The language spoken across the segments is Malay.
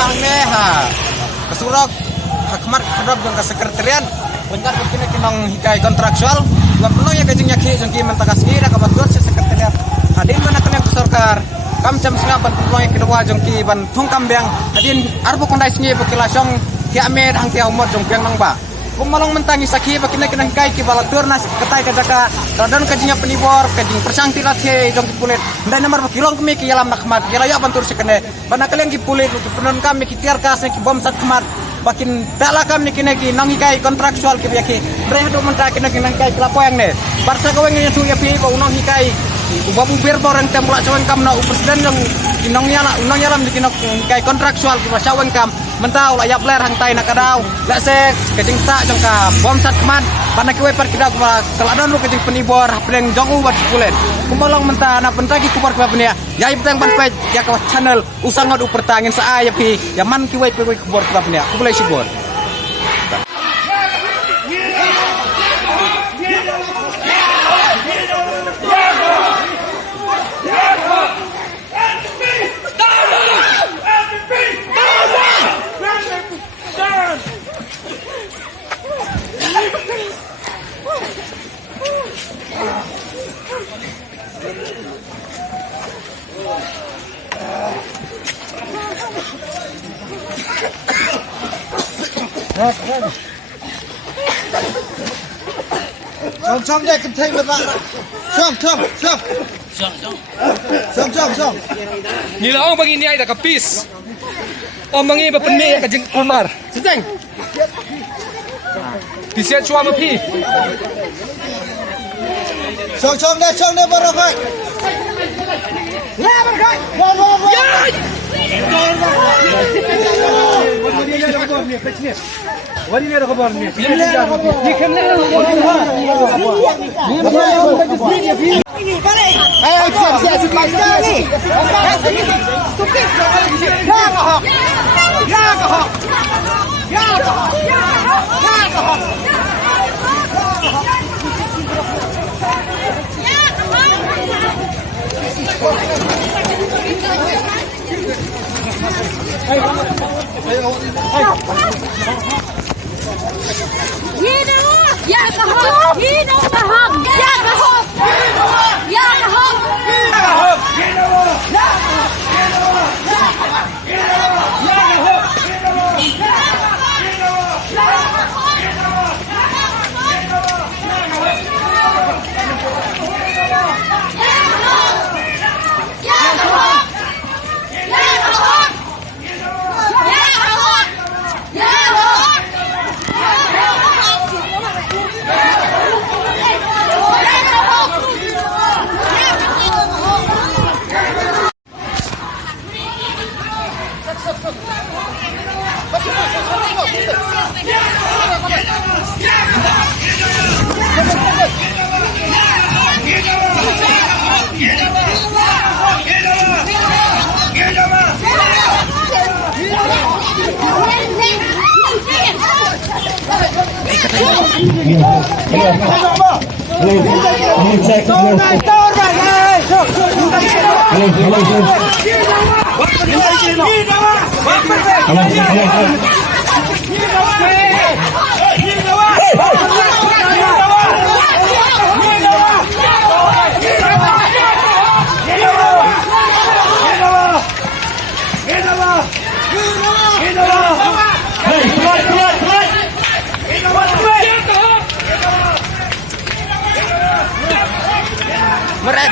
hangnya ha kesurok hakmat kedap jong ke sekretariat bentar kini kinong hikai kontraksual gua penuh ya kajing nyaki jong ki mentakas kira kabatur si sekretariat hadin mana kena kusarkar kam jam setengah ban penuh yang kedua jong ki ban thung kambang hadin arbu kondai singi bukilasong ki amed hang ki umot jong piang nangba kumalong mentangi sakhi bakina kena hikai ki balatur nas ketai kajaka radon kajinya penibor kajing persangti lathe jong ki pulet ndai nomor bakilong kemi ki yalam nakmat yalaya bantur sekene bana kalian ki pulet ki penon kami ki tiarkas ki bom sat kmat bakin taklah kami kena ki nang hikai kontraksual ki biaki breh do mentak kena nang hikai kelapoyang ne barsa kaweng yang suya pi ba unang hikai babu ber borang tembula sawen kam na presiden yang inong yalam di kinok hikai kontraksual ki sawen kam mentau la yap ler hang tai nak kadau la se kejing tak jong ka bom sat kman bana ki we per kidak keladon lu kejing penibor pleng jong u bat kulet kumalong menta na pentagi kubar ka benia yai betang ban page ya ka channel usang ngod pertangin sa aya pi ya man ki we kubar ka benia ku boleh sibor Xong đây cầm thay một bạn xong Như là ông bagi ni ay da kapis. Ông bagi ba penmi ka jing kumar. Siteng. Pisiat chua ma pi. xong đây baru kai La ba kai. Ya. Wadi ni ada khabar ni. Ni kan la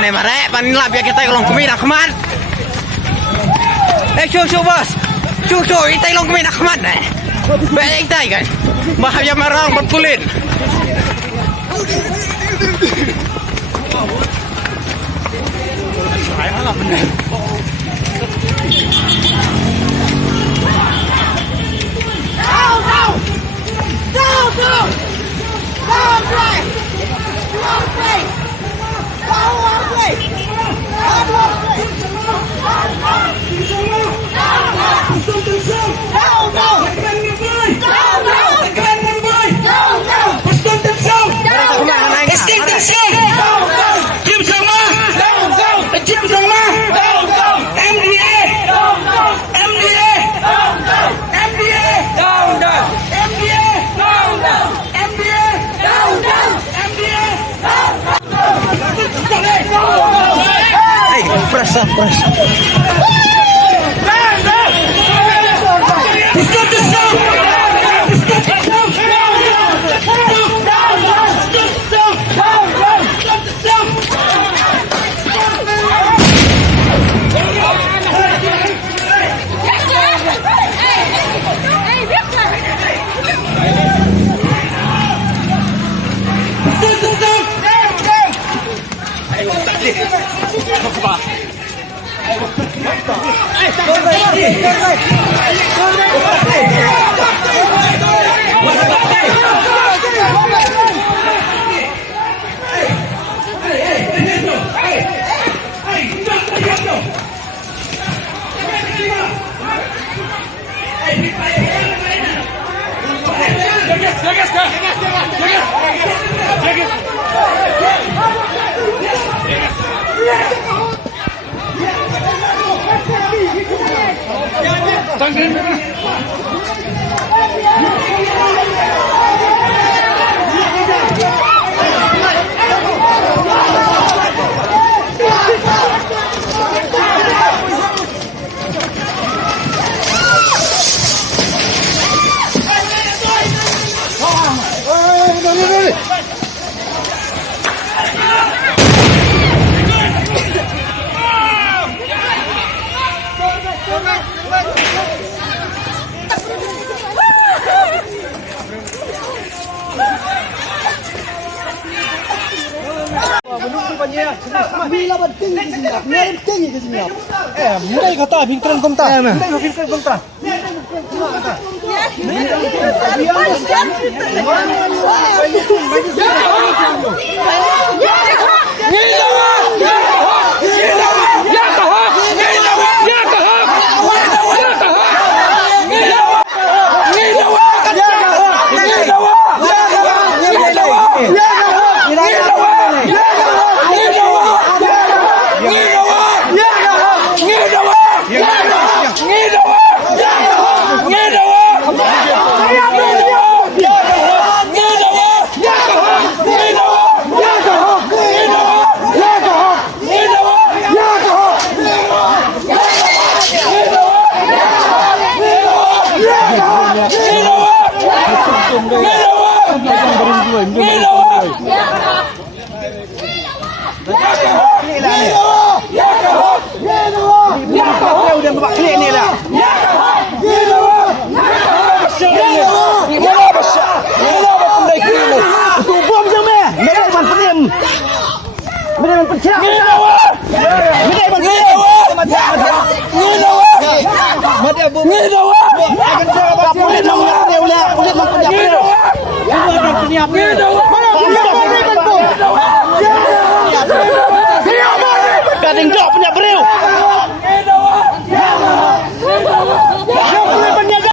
Merek panila biar kita long kemi nak keman. Su bos. Su kita long kemi nak keman. Baik kita kan. Bahaya marang berkulit. Mulai kata bingkran kontra. Mulai bingkran kontra. Gading jok punya beriu.